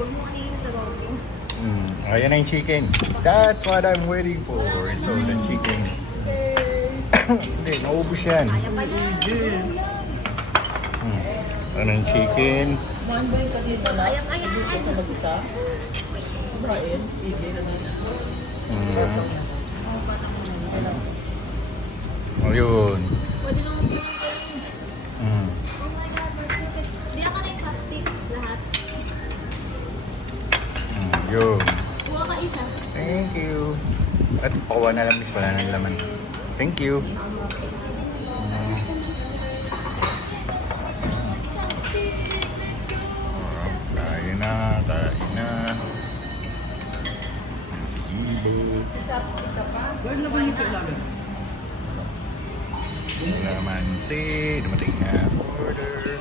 Huwag mo kanina sa bago. Ayan na yung chicken. That's what I'm waiting for. So, the chicken. Hindi, naubos yan. Kaya pa yan. Ano yung chicken? Kumain ba yung kanina na? Kaya pa yan. Ito na kita? Kumain? Hindi kanina. Ayun. Pwede naman po. Mm. Oh my God, that's stupid. Di ako na yung chopstick. Lahat. Yun. Kuha ka isa. Thank you. At pakuha na lang, miss. Wala na laman. Thank you. Kain na, kain na. Si Ibo. Where na ba yung kailangan? Naman si dumating na order.